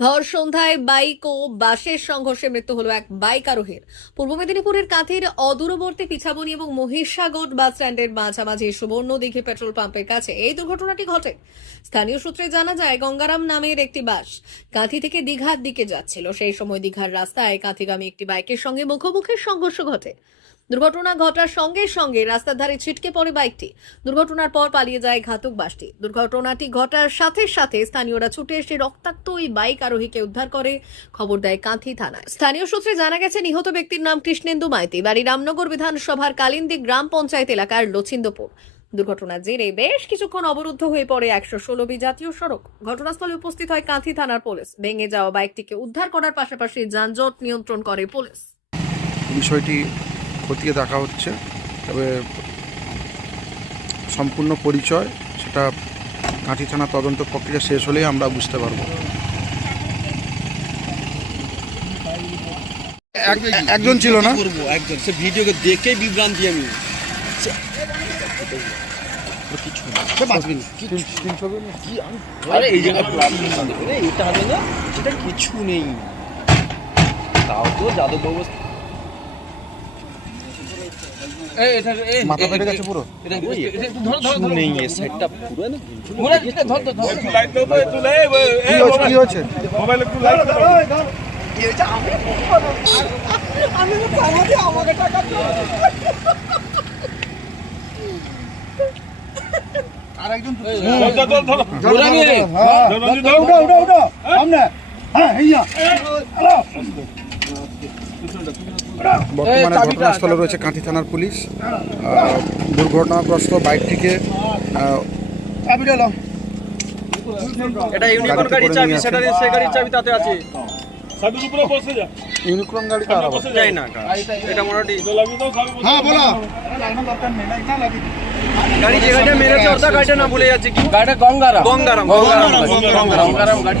ভর সন্ধ্যায় বাইক ও বাসের সংঘর্ষে মৃত্যু হলো এক বাইক আরোহীর। পূর্ব মেদিনীপুরের কাঁথির অদূরবর্তী পিছাবনি এবং মহিষাগর বাস স্ট্যান্ডের মাঝামাঝি সুবর্ণ দিঘি পেট্রোল পাম্পের কাছে এই দুর্ঘটনাটি ঘটে। স্থানীয় সূত্রে জানা যায়, গঙ্গারাম নামের একটি বাস কাঁথি থেকে দীঘার দিকে যাচ্ছিল। সেই সময় দীঘার রাস্তায় কাঁথিগামী একটি বাইকের সঙ্গে মুখোমুখি সংঘর্ষ ঘটে। দুর্ঘটনা ঘটার সঙ্গে সঙ্গে রাস্তার ধারে ছিটকে পড়ে বাইকটি। দুর্ঘটনার পর পালিয়ে যায় ঘাতক বাসটি। দুর্ঘটনাটি ঘটার সাথে সাথে স্থানীয়রা ছুটে এসে রক্তাক্ত ওই বাইক আরোহীকে উদ্ধার করে, খবর দেয় কাঁথি থানায়। স্থানীয় সূত্রে জানা গেছে, নিহত ব্যক্তির নাম কৃষ্ণেন্দু মাইতি। বাড়ি রামনগর বিধানসভার কালিন্দী গ্রাম পঞ্চায়েত এলাকার লছিন্দপুর দুর্ঘটনার জেরে বেশ কিছুক্ষণ অবরুদ্ধ হয়ে পড়ে একশো ষোলো বি জাতীয় সড়ক। ঘটনাস্থলে উপস্থিত হয় কাঁথি থানার পুলিশ। ভেঙে যাওয়া বাইকটিকে উদ্ধার করার পাশাপাশি যানজট নিয়ন্ত্রণ করে পুলিশ। বিষয়টি খতিয়ে দেখা হচ্ছে। তবে সম্পূর্ণ পরিচয় সেটা কাঁথি থানা তদন্ত প্রক্রিয়া শেষ হলেই আমরা বুঝতে পারব। এক- একজন ছিল না? করব একজন। সে ভিডিওকে দেখে বিভ্রান্তি আমি। কিছু না। এটা হবে না এটা কিছু নেই। তাও তো যাদব এই মাথা ফেটে গেছে পুরো। এটা এটা একটু ধরো ধরো নেই এই সেটটা পুরো না পুরো এটা ধর ধর ধর। কি হয়েছে কি হয়েছে? ঘোরা নিয়ে রে বর্তমানে ঘটনাস্থলে রয়েছে কাঁথি থানার পুলিশ আহ, দুর্ঘটনাগ্রস্ত বাইকটিকে আহ, এটা ইউনিকর্ন গাড়িতে গাড়ির করে চাবি নিয়ে সেটা সে গাড়ির চাবি তাতে আছে। ইউনিক্রন গাড়ি কার আবার? যাই না এটা মোটামুটি গাড়ি যে গাড়িটা মেরেছে ওটা গাড়িটা না ভুলে যাচ্ছে কি? গাড়িটা গঙ্গারাম। গঙ্গারাম গঙ্গারাম গঙ্গারাম গাড়ি।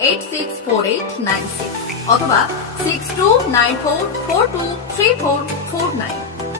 eight six four eight nine six অথবা six two nine four four two three four four nine